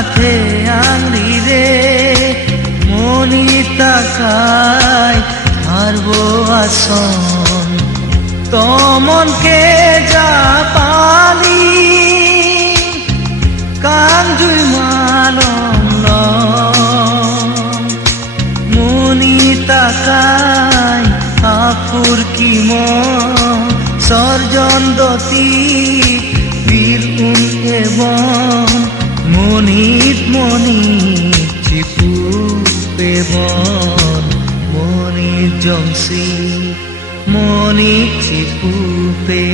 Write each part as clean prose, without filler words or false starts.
কাঁধে আংরি রে মনি তাকাই হারবো আসন তমনকে যা পালি কাঞ্জুই মালম মনি তাকাই আফুর কি মন সর্জন দতি বীর এবং মনিত চিপু পেবন মনিত জংসি মনিত চিপু pay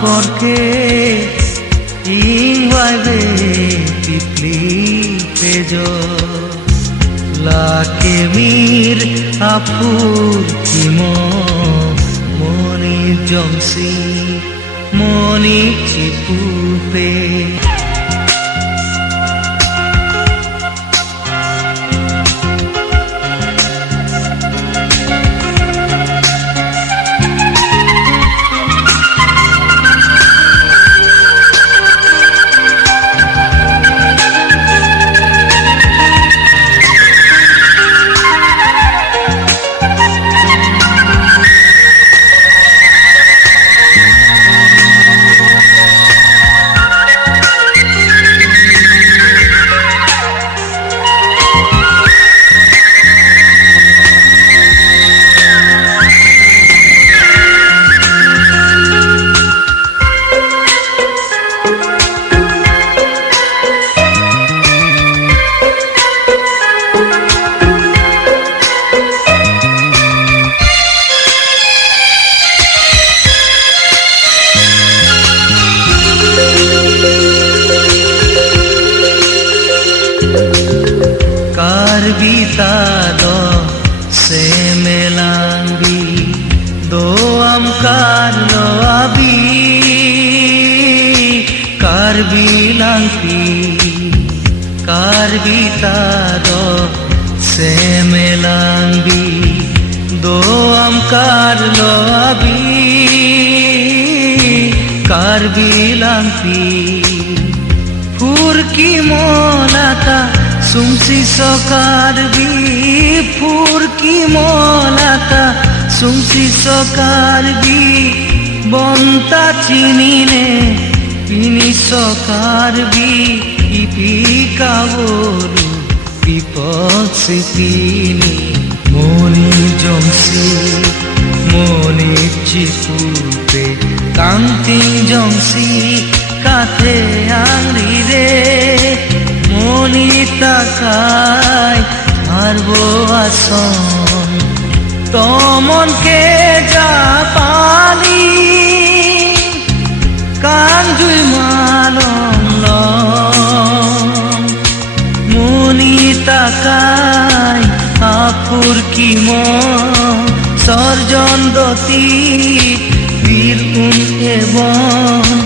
porque inguabe pipli pejo la que mir apur kimo moni jomsi moni chipupe Vitado se melangi do am carlo abi car vitado se melangi do am carlo abi car bilangi furki molata sumsi sokar bi furki molata sumsi sokar bi bonta chinine pini sokar bi ipi kaboru pipok sitini moni jomsi moni chipupe kanti jomsi kathe angri re মনি তাকাই হারবো আসন তমনকে যা পালি কাঞ্জুই মালম মনি তাকাই আফুর কি মন সর্জন দতি বীর এবং